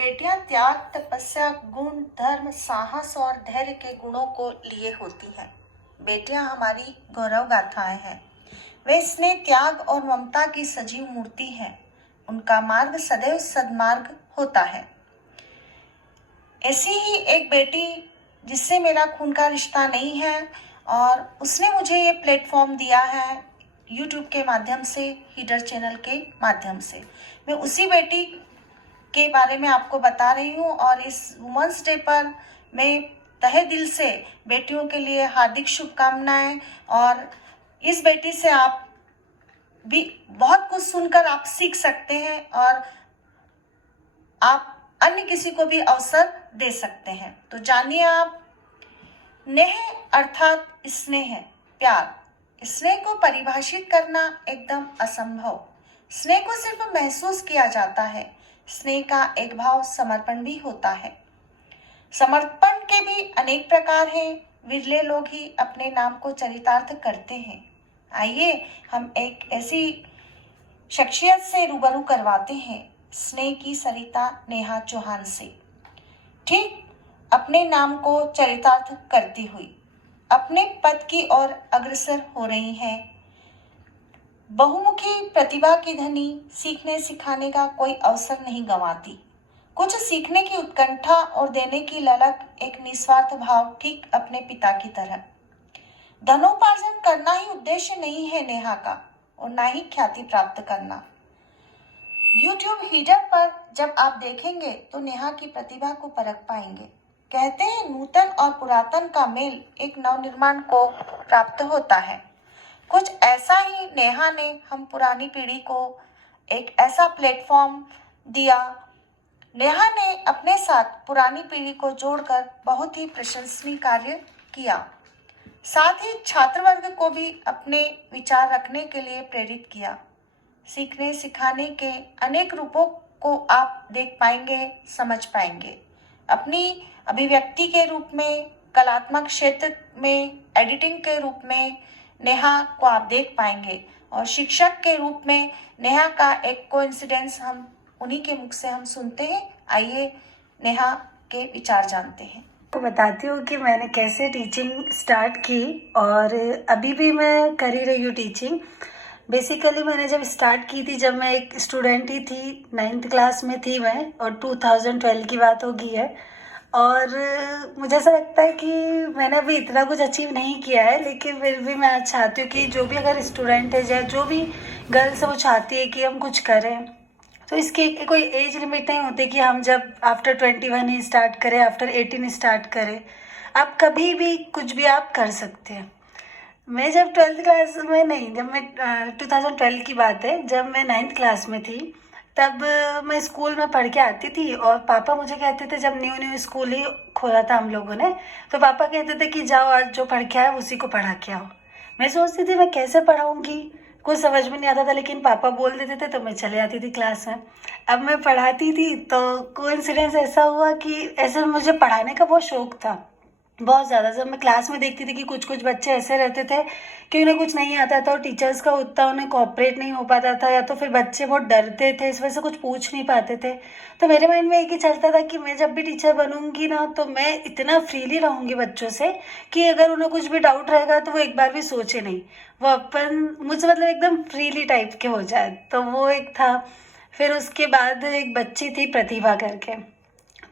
बेटियां त्याग, तपस्या, गुण, धर्म, साहस और धैर्य के गुणों को लिए होती हैं। बेटियां हमारी गौरव गाथाएं हैं। वे स्नेह, त्याग और ममता की सजीव मूर्ति हैं। उनका मार्ग सदैव सद्मार्ग होता है। ऐसी ही एक बेटी जिससे मेरा खून का रिश्ता नहीं है और उसने मुझे ये प्लेटफॉर्म दिया है यूट्यूब के माध्यम से, हीडर चैनल के माध्यम से। मैं उसी बेटी के बारे में आपको बता रही हूँ और इस वुमेंस डे पर मैं तहे दिल से बेटियों के लिए हार्दिक शुभकामनाएं। और इस बेटी से आप भी बहुत कुछ सुनकर आप सीख सकते हैं और आप अन्य किसी को भी अवसर दे सकते हैं। तो जानिए आप, नेह अर्थात स्नेह, प्यार। स्नेह को परिभाषित करना एकदम असंभव। स्नेह को सिर्फ महसूस किया जाता है। स्नेह का एक भाव समर्पण भी होता है। समर्पण के भी अनेक प्रकार हैं। विरले लोग ही अपने नाम को चरितार्थ करते हैं। आइए हम एक ऐसी शख्सियत से रूबरू करवाते हैं, स्नेह की सरिता नेहा चौहान से। ठीक अपने नाम को चरितार्थ करती हुई अपने पद की ओर अग्रसर हो रही हैं। बहुमुखी प्रतिभा की धनी, सीखने सिखाने का कोई अवसर नहीं गंवाती। कुछ सीखने की उत्कंठा और देने की ललक, एक निस्वार्थ भाव, ठीक अपने पिता की तरह। धनोपार्जन करना ही उद्देश्य नहीं है नेहा का, और ना ही ख्याति प्राप्त करना। YouTube हीडर पर जब आप देखेंगे तो नेहा की प्रतिभा को परख पाएंगे। कहते हैं नूतन और पुरातन का मेल एक नवनिर्माण को प्राप्त होता है। कुछ ऐसा ही नेहा ने हम पुरानी पीढ़ी को एक ऐसा प्लेटफॉर्म दिया। नेहा ने अपने साथ पुरानी पीढ़ी को जोड़कर बहुत ही प्रशंसनीय कार्य किया। साथ ही छात्र वर्ग को भी अपने विचार रखने के लिए प्रेरित किया। सीखने सिखाने के अनेक रूपों को आप देख पाएंगे, समझ पाएंगे। अपनी अभिव्यक्ति के रूप में, कलात्मक क्षेत्र में, एडिटिंग के रूप में नेहा को आप देख पाएंगे। और शिक्षक के रूप में नेहा का एक कोइंसिडेंस हम उन्हीं के मुख से हम सुनते हैं। आइए नेहा के विचार जानते हैं। तो बताती हूँ कि मैंने कैसे टीचिंग स्टार्ट की और अभी भी मैं कर ही रही हूँ टीचिंग। बेसिकली मैंने जब स्टार्ट की थी, जब मैं एक स्टूडेंट ही थी, 9th क्लास में थी मैं, और 2012 की बात होगी है। और मुझे ऐसा लगता है कि मैंने अभी इतना कुछ अचीव नहीं किया है, लेकिन फिर भी मैं आज चाहती हूँ कि जो भी अगर स्टूडेंट है या जो भी गर्ल्स है वो चाहती है कि हम कुछ करें, तो इसकी कोई एज लिमिट नहीं होती कि हम जब आफ्टर 21 ही स्टार्ट करें, आफ्टर 18 स्टार्ट करें। आप कभी भी कुछ भी आप कर सकते हैं। मैं जब 12th क्लास में नहीं, जब मैं 2012 की बात है, जब मैं 9th क्लास में थी, तब मैं स्कूल में पढ़ के आती थी और पापा मुझे कहते थे, जब न्यू स्कूल ही खोला था हम लोगों ने, तो पापा कहते थे कि जाओ आज जो पढ़ के आए उसी को पढ़ा के आओ। मैं सोचती थी मैं कैसे पढ़ाऊँगी, कुछ समझ में नहीं आता था, लेकिन पापा बोल देते थे तो मैं चले आती थी क्लास में। अब मैं पढ़ाती थी तो कोइंसिडेंस ऐसा हुआ कि ऐसे मुझे पढ़ाने का बहुत शौक था, बहुत ज़्यादा। जब मैं क्लास में देखती थी कि कुछ कुछ बच्चे ऐसे रहते थे कि उन्हें कुछ नहीं आता था और टीचर्स का उतना उन्हें कोऑपरेट नहीं हो पाता था, या तो फिर बच्चे बहुत डरते थे, इस वजह से कुछ पूछ नहीं पाते थे। तो मेरे माइंड में एक ही चलता था कि मैं जब भी टीचर बनूंगी ना, तो मैं इतना फ्रीली रहूंगी बच्चों से कि अगर उन्हें कुछ भी डाउट रहेगा तो वो एक बार भी सोचे नहीं, वो अपन मुझसे मतलब एकदम फ्रीली टाइप के हो जाए। तो वो एक था। फिर उसके बाद एक बच्ची थी प्रतिभा करके,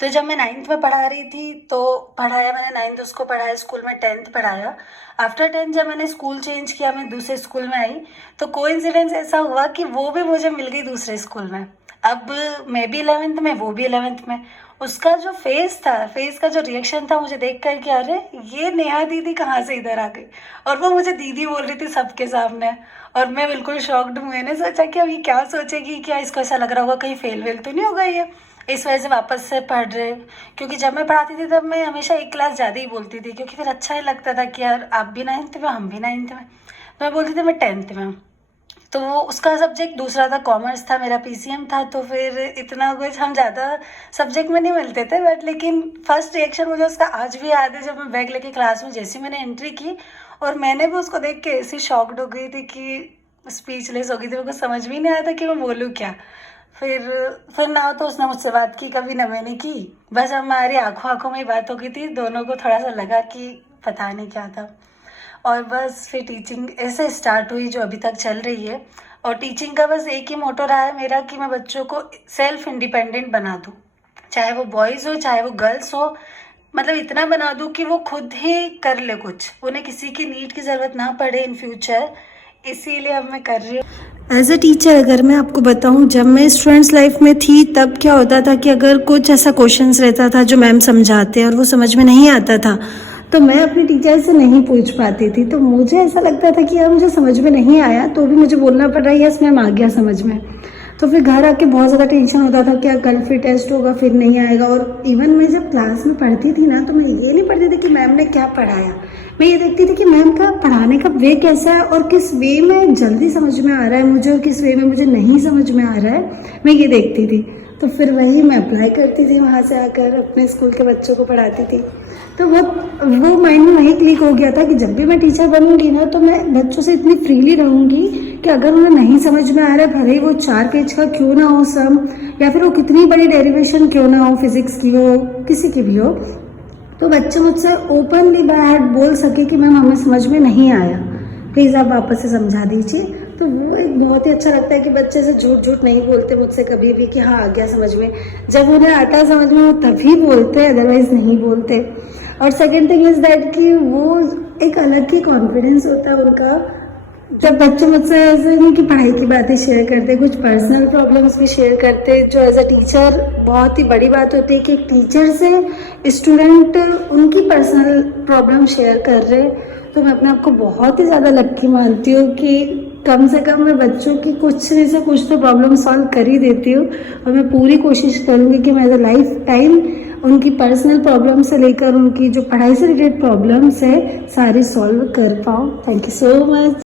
तो जब मैं 9th में पढ़ा रही थी तो पढ़ाया मैंने 9th उसको पढ़ाया, स्कूल में 10th पढ़ाया। आफ्टर 10th जब मैंने स्कूल चेंज किया, मैं दूसरे स्कूल में आई, तो कोइंसिडेंस ऐसा हुआ कि वो भी मुझे मिल गई दूसरे स्कूल में। अब मैं भी 11th में, वो भी 11th में। उसका जो फेस था, फेस का जो रिएक्शन था, मुझे देख कर कि अरे ये नेहा दीदी कहाँ से इधर आ गई, और वो मुझे दीदी बोल रही थी सबके सामने। और मैं बिल्कुल शॉक्ड हूँ। मैंने सोचा कि अब ये क्या सोचेगी, क्या इसको ऐसा लग रहा होगा कहीं फेल वेल तो नहीं होगा ये, इस वजह से वापस से पढ़ रहे। क्योंकि जब मैं पढ़ाती थी तब मैं हमेशा एक क्लास ज़्यादा ही बोलती थी, क्योंकि फिर अच्छा ही लगता था कि यार आप भी 9th में, हम भी 9th में। तो मैं बोलती थी मैं 10th में हूँ। तो वो उसका सब्जेक्ट दूसरा था, कॉमर्स था, मेरा PCM था। तो फिर इतना कुछ हम ज़्यादा सब्जेक्ट में नहीं मिलते थे, बट लेकिन फर्स्ट रिएक्शन मुझे उसका आज भी याद है। जब मैं बैग लेके क्लास में जैसे मैंने एंट्री की, और मैंने भी उसको देख के ऐसी शॉक्ड हो गई थी कि स्पीचलेस हो गई थी, मेरे को समझ भी नहीं आया था कि मैं बोलूँ क्या। फिर ना तो उसने मुझसे बात की कभी, ना मैंने की। बस हमारी आंखों आंखों में ही बात हो गई थी, दोनों को थोड़ा सा लगा कि पता नहीं क्या था। और बस फिर टीचिंग ऐसे स्टार्ट हुई जो अभी तक चल रही है। और टीचिंग का बस एक ही मोटो रहा है मेरा कि मैं बच्चों को सेल्फ इंडिपेंडेंट बना दूँ, चाहे वो बॉयज़ हो चाहे वो गर्ल्स हो। मतलब इतना बना दूँ कि वो खुद ही कर ले कुछ, उन्हें किसी की नीड की ज़रूरत ना पड़े इन फ्यूचर। इसीलिए अब मैं कर रही हूँ। एज अ टीचर अगर मैं आपको बताऊँ, जब मैं स्टूडेंट्स लाइफ में थी तब क्या होता था कि अगर कुछ ऐसा क्वेश्चंस रहता था जो मैम समझाते और वो समझ में नहीं आता था, तो मैं अपनी टीचर से नहीं पूछ पाती थी। तो मुझे ऐसा लगता था कि यार मुझे समझ में नहीं आया तो भी मुझे बोलना पड़ रहा है यस मैम आ गया समझ में। तो फिर घर आके बहुत ज़्यादा टेंशन होता था कि कल फिर टेस्ट होगा फिर नहीं आएगा। और इवन मैं जब क्लास में पढ़ती थी ना, तो मैं ये नहीं पढ़ती थी कि मैम ने क्या पढ़ाया, मैं ये देखती थी कि मैम का पढ़ाने का वे कैसा है और किस वे में जल्दी समझ में आ रहा है मुझे और किस वे में मुझे नहीं समझ में आ रहा है, मैं ये देखती थी। तो फिर वही मैं अप्लाई करती थी, वहाँ से आकर अपने स्कूल के बच्चों को पढ़ाती थी। तो वो माइंड में वही क्लिक हो गया था कि जब भी मैं टीचर बनूंगी ना, तो मैं बच्चों से इतनी फ्रीली रहूंगी कि अगर उन्हें नहीं समझ में आ रहा है, भले ही वो 4 पेज का क्यों ना हो सम, या फिर वो कितनी बड़ी डेरिवेशन क्यों ना हो, फिजिक्स की हो किसी की भी हो, तो बच्चे मुझसे ओपनली बाय हार्ट बोल सके कि मैम हमें समझ में नहीं आया, प्लीज़ आप वापस से समझा दीजिए। तो वो एक बहुत ही अच्छा लगता है कि बच्चे से झूठ नहीं बोलते मुझसे कभी भी कि हाँ आ गया समझ में। जब उन्हें आता समझ में वो तभी बोलते, अदरवाइज नहीं बोलते। और सेकेंड थिंग इज़ दैट कि वो एक अलग ही कॉन्फिडेंस होता है उनका जब बच्चे मुझसे ऐसे नहीं कि पढ़ाई की बातें शेयर करते, कुछ पर्सनल प्रॉब्लम्स भी शेयर करते, जो एज अ टीचर बहुत ही बड़ी बात होती है कि एक टीचर से स्टूडेंट उनकी पर्सनल प्रॉब्लम शेयर कर रहे। तो मैं अपने आप को बहुत ही ज़्यादा लक्की मानती हूँ कि कम से कम मैं बच्चों की कुछ से कुछ तो प्रॉब्लम सॉल्व कर ही देती हूँ। और मैं पूरी कोशिश करूँगी कि मैं एज अ लाइफ टाइम उनकी पर्सनल प्रॉब्लम से लेकर उनकी जो पढ़ाई से रिलेटेड प्रॉब्लम्स है सारी सॉल्व कर पाऊँ। Thank you so much.